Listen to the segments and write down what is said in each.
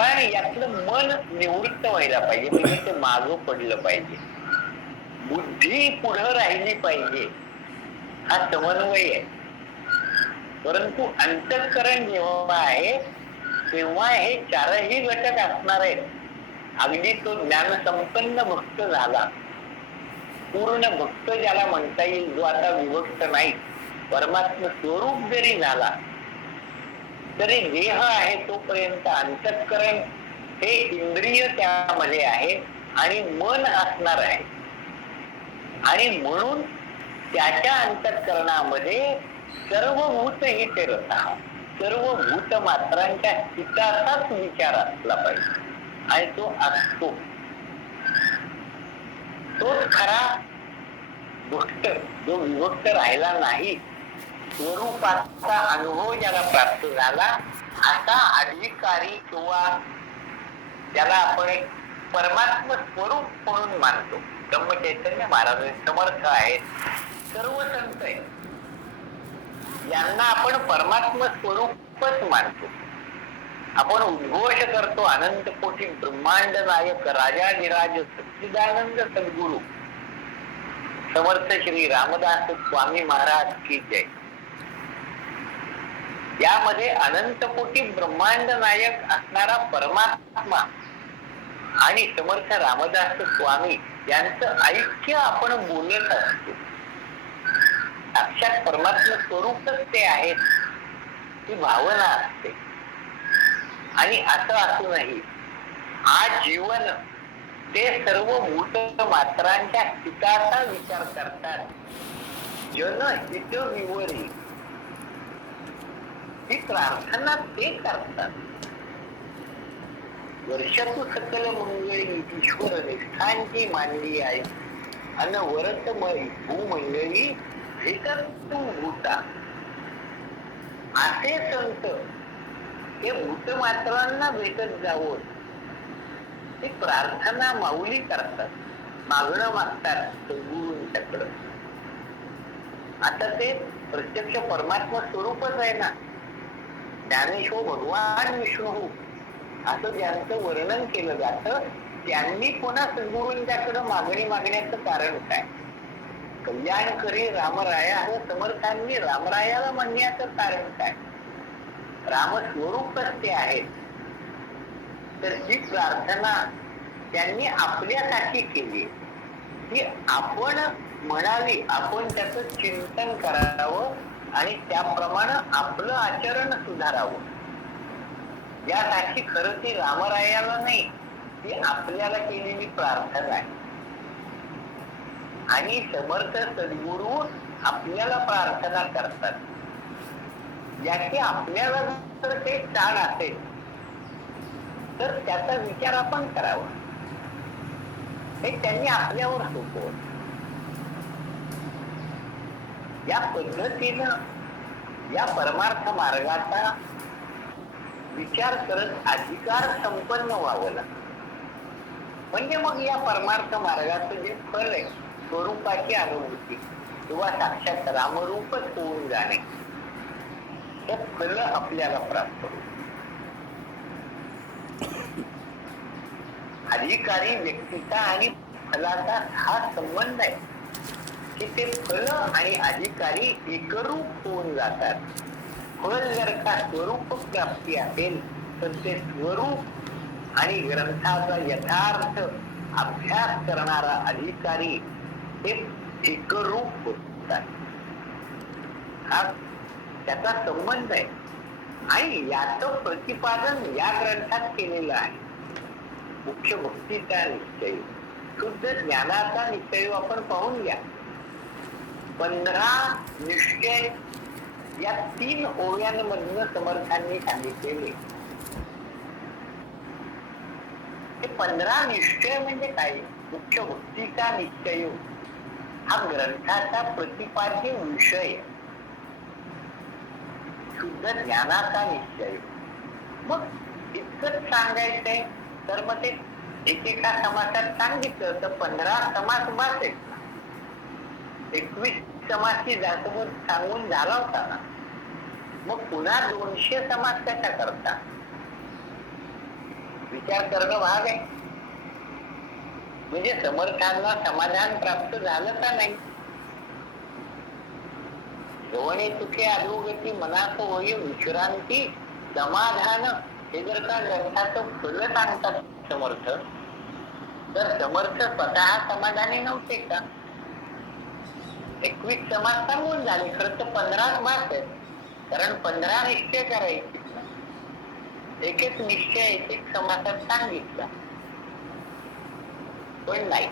पण यातलं मन निवृत्त व्हायला पाहिजे, म्हणजे ते मागं पडलं पाहिजे, बुद्धी पुढं राहिली पाहिजे, हा समन्वय आहे. परंतु अंतःकरण जेव्हा आहे तेव्हा हे चारही घटक असणार आहेत. अगदी तो ज्ञान संपन्न भक्त झाला, पूर्ण भक्त ज्याला म्हणता येईल, जो आता विभक्त नाही, परमात्म स्वरूप जरी झाला तरी देह आहे तोपर्यंत अंतःकरण हे इंद्रिय त्यामध्ये आहे आणि मन असणार आहे. आणि म्हणून त्याच्या अंतःकरणामध्ये सर्व भूत ही ते रथ, सर्व भूत मात्रांच्या हिताचाच विचार असला पाहिजे आणि तो असतो. तोच खरा भक्त, जो विभक्त राहिला नाही, स्वरूपाचा अनुभव ज्याला प्राप्त झाला, असा अधिकारी किंवा त्याला आपण एक परमात्म स्वरूप म्हणून मानतो. ब्रह्मचैतन्य महाराज समर्थ आहेत, सर्व संत आहेत, यांना आपण परमात्म स्वरूपच मानतो. आपण उद्घोष करतो, अनंत कोटी ब्रह्मांड नायक राजाधिराज सच्चिदानंद सद्गुरु समर्थ श्री रामदास स्वामी महाराज की जय. यामध्ये अनंत कोटी ब्रह्मांड नायक असणारा परमात्मा आणि समर्थ रामदास स्वामी यांचं ऐक्य आपण बोलत असतो. साक्षात परमात्मा स्वरूपच ते आहेत, ती भावना असते. आणि असं असूनही आज जीवन ते सर्व भूत मात्रांच्या हिताचा विचार करतात. जन हित विवरी ही प्रार्थना ते करतात. वर्षातू सकल मंगळी ईश्वर निष्ठांची मानली आहे, अन वरतमय भूमंडळी भेटत भूता. असे संत हे भूतमात्रांना भेटत जावं ते प्रार्थना माऊली करतात, मागणं मागतात सद्गुरूंच्याकडं. आता ते प्रत्यक्ष परमात्मा स्वरूपच आहे ना. ज्ञानेश्वर भगवान विष्णू असं ज्यांचं वर्णन केलं जातं, त्यांनी पुन्हा सद्गुरूंच्याकडं मागणी मागण्याचं कारण काय? कल्याणकरी रामराया हे समर्थांनी रामरायाला म्हणण्याचं कारण काय? रामस्वरूपच ते आहेत. तर ही प्रार्थना त्यांनी आपल्यासाठी केली, की आपण म्हणावी, आपण त्याचं चिंतन करावं आणि त्याप्रमाणे आपलं आचरण सुधारावं. यासाठी खरं ती रामरायाला नाही, ती आपल्याला केलेली प्रार्थना आहे. आणि समर्थ सद्गुरू आपल्याला प्रार्थना करतात. याची आपल्याला जर ते ताण असेल तर त्याचा विचार आपण करावा. हे त्यांनी आपल्यावर सोपवलं. या पद्धतीनं या परमार्थ मार्गाचा विचार करत अधिकार संपन्न व्हावं लागतं. म्हणजे मग या परमार्थ मार्गाचं जे फल आहे, स्वरूपाची अनुभूती किंवा साक्षात रामरूपच होऊन जाणे, हे फल आपल्याला प्राप्त होईल. अधिकारी व्यक्तीचा आणि फलाचा हा संबंध आहे की ते फल आणि अधिकारी एकरूप होऊन जातात. फल जर का स्वरूप प्राप्ती असेल तर ते स्वरूप आणि ग्रंथाचा यथार्थ अभ्यास करणारा अधिकारी हे एकरूप होतात. हा त्याचा संबंध आहे आणि याचं प्रतिपादन या ग्रंथात केलेलं आहे. मुख्य भक्तीचा निश्चय, शुद्ध ज्ञानाचा निश्चय आपण पाहून घ्या. 15 निश्चय या 3 ओव्यांमधनं समर्थांनी सांगितलेले. हे 15 निश्चय म्हणजे काय? मुख्य भक्तीचा निश्चय हा ग्रंथाचा प्रतिपाद्य विषय, शुद्ध ज्ञानाचा निश्चय. मग इतकंच सांगायचंय तर मग ते एकेका समासात सांगितलं तर 15 समास बस आहेत. 21 समासची जातवर सांगून झाला होता ना. मग पुन्हा 200 समास कशा करता? विचार करणं भाग आहे. म्हणजे समर्थांना समाधान प्राप्त झालं का नाही? श्रवणे सुखे अधोगती मनात होय विश्रांती समाधान, हे जर का ग्रंथाचं फल सांगतात समर्थ, तर समर्थ स्वतः समाधानी नव्हते का? 21 समाज सांगून झाले, खरं तर 15 मास आहेत. कारण 15 निश्चय करायचे, एक एक निश्चय एक एक समासात सांगितला. पण नाही,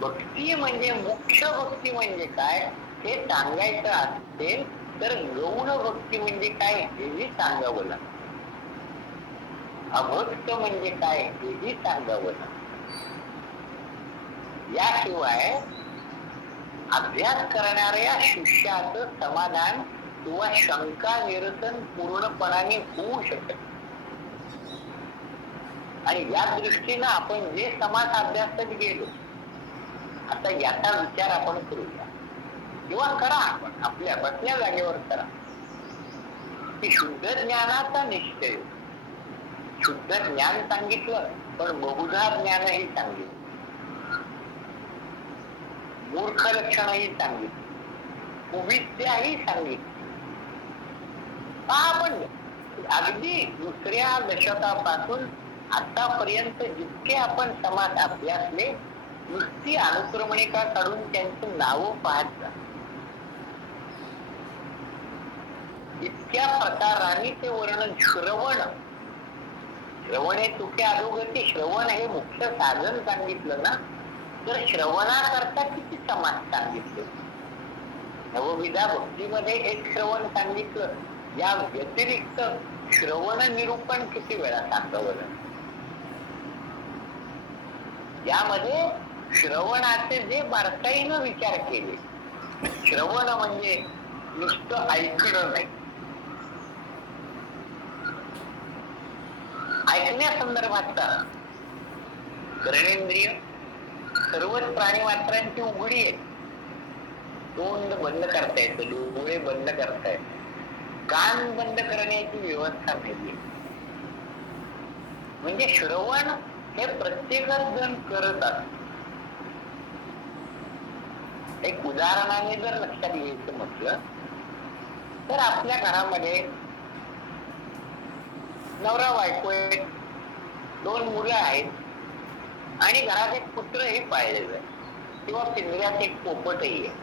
भक्ती म्हणजे मोक्ष भक्ती म्हणजे काय हे सांगायचं असेल तर गौण भक्ती म्हणजे काय हेही सांगावं लागतं. अभक्त म्हणजे काय हेही सांगावं लागतं. याशिवाय अभ्यास करणाऱ्या शिष्याचं समाधान किंवा शंका निरसन पूर्णपणाने होऊ शकत. आणि या दृष्टीनं आपण जे समाज अभ्यासात गेलो, आता याचा विचार आपण करूया किंवा करा, आपण आपल्या बसल्या जागेवर करा की शुद्ध ज्ञानाचा निश्चय. शुद्ध ज्ञान सांगितलं, पण बहुधा ज्ञानही सांगितलं, मूर्ख लक्षणही सांगितली, कुविद्याही सांगितली. आपण अगदी दुसऱ्या दशकापासून आतापर्यंत जितके आपण समाज अभ्यासले, नुसती अनुक्रमणिका काढून त्यांची नावं पाहत जा. इतक्या प्रकाराने ते वर्णन. श्रवणे तुके अधोगती, श्रवण हे मुख्य साधन सांगितलं ना, तर श्रवणाकरता किती समाज सांगितले. नवविधा भक्तीमध्ये एक श्रवण सांगितलं, या व्यतिरिक्त श्रवण निरूपण किती वेळा सांगावं. यामध्ये श्रवणाचे जे बारकाईनं विचार केले. श्रवण म्हणजे नुसतं ऐकणं नाही, ऐकण्यासंदर्भातला कर्णेंद्रिय सर्वच प्राणी मात्रांची उघडी आहे. तोंड बंद करता येतं, डोळे बंद करता येत, कान बंद करण्याची व्यवस्था नाहीये. म्हणजे श्रवण हे प्रत्येकच जण करत असत. एक उदाहरणाने जर लक्षात घ्यायचं म्हटलं तर आपल्या घरामध्ये नवरा बायको आहे, 2 मुलं आहेत आणि घरात एक कुत्रही पाळलेलं आहे किंवा पिंजऱ्यात एक पोपटही आहे.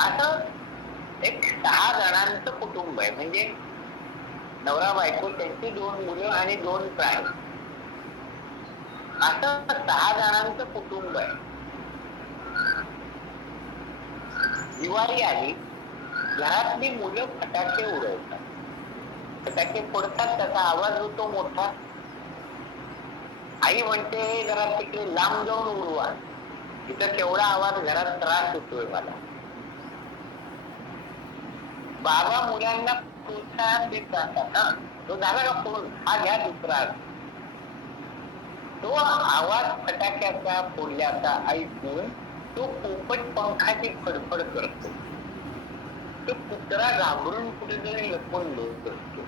असं एक 6 जणांचं कुटुंब आहे. म्हणजे नवरा बायको, त्यांची 2 मुलं आणि 2 प्राणी, असं 6 जणांचं कुटुंब आहे. दिवाळी आली, घरातली मुलं फटाके उडवतात, फटाके फोडतात, त्याचा आवाज होतो मोठा. आई म्हणते जरा तिकडे लांब जाऊन उडवा, तिथं केवढा आवाज, घरात त्रास होतोय मला. बाबा मुलांना प्रोत्साहन देत राहतात, तो झाला का फोन, हा घ्या दुसरा. तो आवाज फटाक्याचा फोडल्याचा ऐकून तो पोपट पंखाची फडफड करतो, तो कुत्रा घाबरून कुठेतरी लपून बसतो.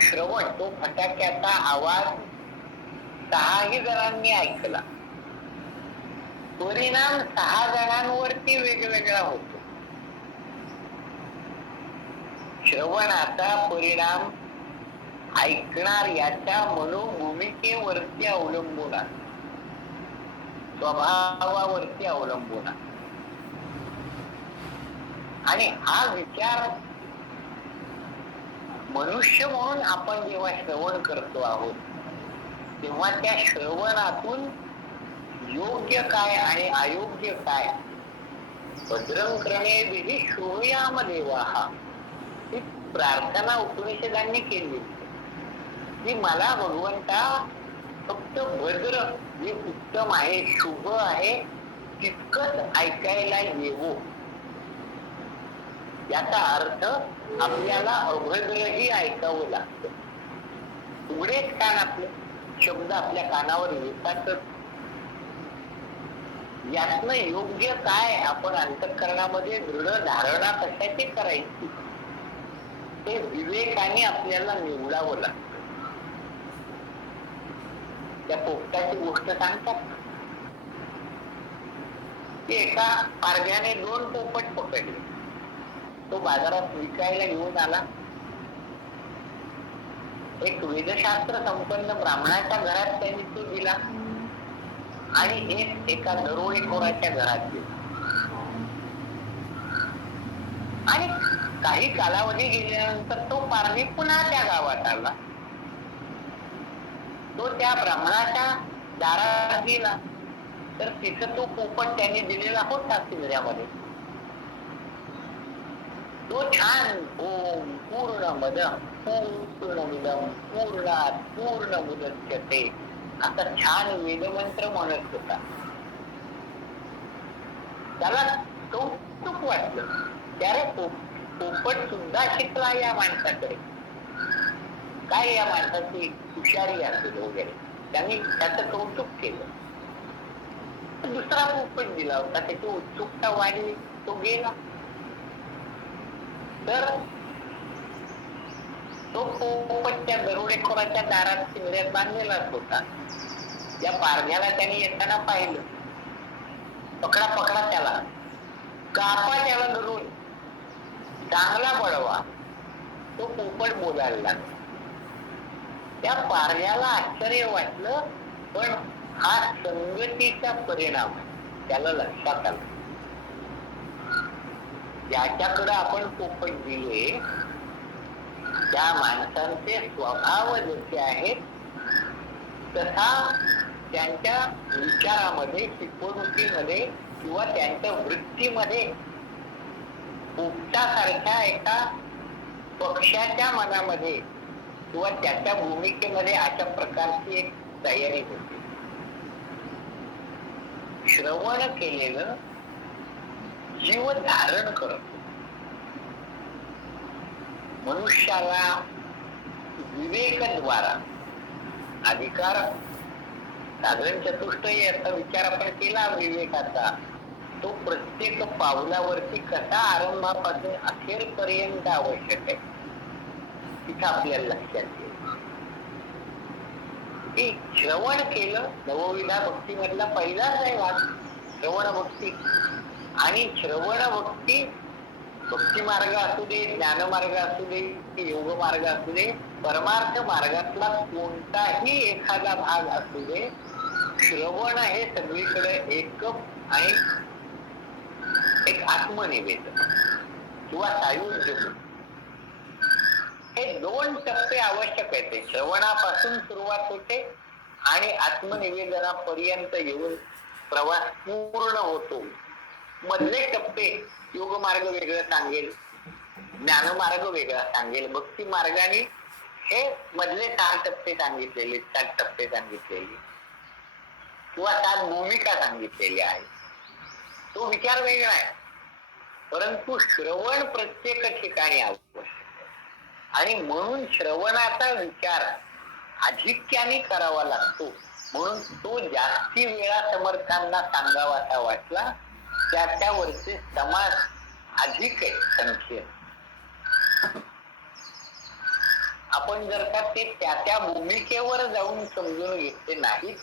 श्रवण, तो फटाक्याचा आवाज 6 जणांनी ऐकला, परिणाम 6 जणांवरती वेगवेगळा होतो. श्रवणाचा परिणाम ऐकणार याच्या मनोभूमिकेवरती अवलंबून आहे, स्वभावावरती अवलंबून आहे. आणि हा विचार मनुष्य म्हणून आपण जेव्हा श्रवण करतो आहोत, तेव्हा त्या श्रवणातून योग्य काय आणि अयोग्य काय, भद्रं कर्णेभिः श्रूयाम देवाः, ही प्रार्थना उपनिषदांनी केली की मला भगवंता फक्त भद्र, जे उत्तम आहे, शुभ आहे, तितकंच ऐकायला येवो. याचा अर्थ आपल्याला अभद्रही ऐकावं लागतं. उघडेच कान, आपले शब्द आपल्या कानावर येतातच. यातनं योग्य काय, आपण अंतःकरणामध्ये दृढ धारणा कशाची करायची, ते विवेकाने आपल्याला निवडावं लागतं. त्या पोपटाची गोष्ट सांगतात ना, की एका पारध्याने 2 पोपट पकडले. तो बाजारात विकायला घेऊन आला. एक वेदशास्त्र संपन्न ब्राह्मणाच्या घरात त्यांनी तो दिला आणि एक एका दरोडेखोराच्या घरात दिला. आणि काही कालावधी गेल्यानंतर तो पारधी पुन्हा त्या गावात आला. तो त्या ब्राह्मणाच्या दारात गेला तर तिथं तो पोपट त्याने दिलेला होता पिंजऱ्यामध्ये. तो छान ओम पूर्णमदं पूर्णमिदं पूर्णात् पूर्णमुदच्यते असा छान वेदमंत्र म्हणत होता. त्याला कौतुक वाटलं. त्याने पोपट सुद्धा शिकला या माणसाकडे, काय या माणसाची हुशारी असेल वगैरे. त्यांनी त्याचं कौतुक केलं. दुसरा पोपट दिला होता, त्याची उत्सुकता वाढली, तो गेला. तर तो पोपट त्या दरोडेखोराच्या दारात पिंजऱ्यात बांधलेलाच होता. त्या पारध्याला त्याने येताना पाहिलं. पकडा पकडा त्याला, कापा त्याला धरून, चांगला पळवा. तो पोपट बोलायला लागला. त्या पारध्याला आश्चर्य वाटलं, पण हा संगतीचा परिणाम त्याला लक्षात आला. ज्याच्याकडे आपण पोपट दिले त्या माणसांचे स्वभाव जसे आहेत तसा त्यांच्या विचारामध्ये, शिकवणुकीमध्ये किंवा त्यांच्या वृत्तीमध्ये पोपटासारख्या एका पक्षाच्या मनामध्ये किंवा त्याच्या भूमिकेमध्ये अशा प्रकारची एक तयारी होती. श्रवण केलेलं जीव धारण करत. मनुष्याला विवेकद्वारा अधिकार, साधारण चतुष्टय याचा विचार आपण केला विवेकाचा, तो प्रत्येक पावलावरती कसा आरंभापासून अखेरपर्यंत आवश्यक आहे तिथं आपल्याला लक्षात येईल. की श्रवण केलं, नवविधा भक्तीमधला पहिलाच आहे भाग श्रवण भक्ती. आणि श्रवण भक्ती भक्ती मार्ग असू दे, ज्ञानमार्ग असू दे, योग मार्ग असू दे, परमार्थ मार्गातला कोणताही एखादा भाग असू दे, श्रवण हे सगळीकडे एक आणि एक आत्मनिवेदन किंवा सायुज्य, हे 2 टप्पे आवश्यक आहेत. श्रवणापासून सुरुवात होते आणि आत्मनिवेदनापर्यंत येऊन प्रवास पूर्ण होतो. मधले टप्पे योग मार्ग वेगळं सांगेल, ज्ञानमार्ग वेगळा सांगेल, भक्ती मार्गाने हे मधले 6 टप्पे सांगितलेले, 7 टप्पे सांगितलेले किंवा 7 भूमिका सांगितलेल्या आहेत. तो विचार वेगळा आहे, परंतु श्रवण प्रत्येक ठिकाणी आवश्यक आणि म्हणून श्रवणाचा विचार आधिक्याने करावा लागतो. म्हणून तो जास्ती वेळा समर्थांना सांगावासा वाटला. त्याच्यावरचे समास अधिक आहे संख्येत. आपण जर का ते त्या भूमिकेवर जाऊन समजून घेतले नाहीत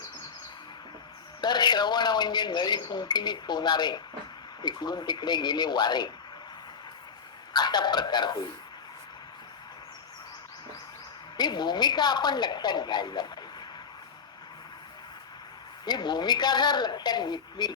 तर श्रवण म्हणजे नळी फुंकिली सोनारे, इकडून तिकडे गेले वारे, असा प्रकार होईल. ही भूमिका आपण लक्षात घ्यायला पाहिजे. ही भूमिका जर लक्षात घेतली